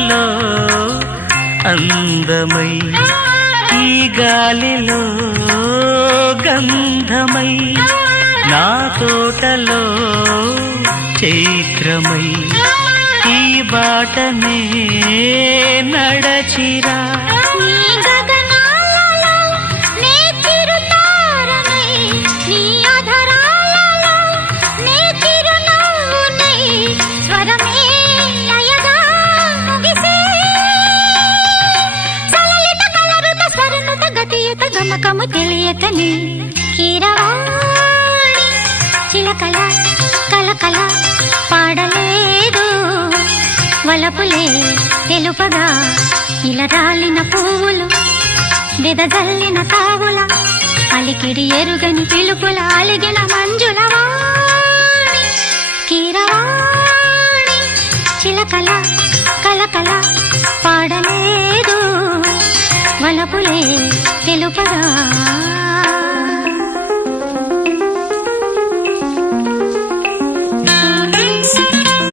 పాటలో అందమై ఈ గాలిలో గంధమై నా తోటలో చైత్రమై ఈ బాటనే నడచిరా గమకము తెలియకని కీరవాణి చిలకల కలకల పాడలేదు వలపులే తెలుపగా ఇలా రాలిన పువ్వులు వెదజల్లిన తావుల అలికిడి ఎరుగని పిలుపుల అలిగిన మంజుల వాణి కీరవాణి చిలకల కలకల పాడలేదు వలపులే తెలుపగా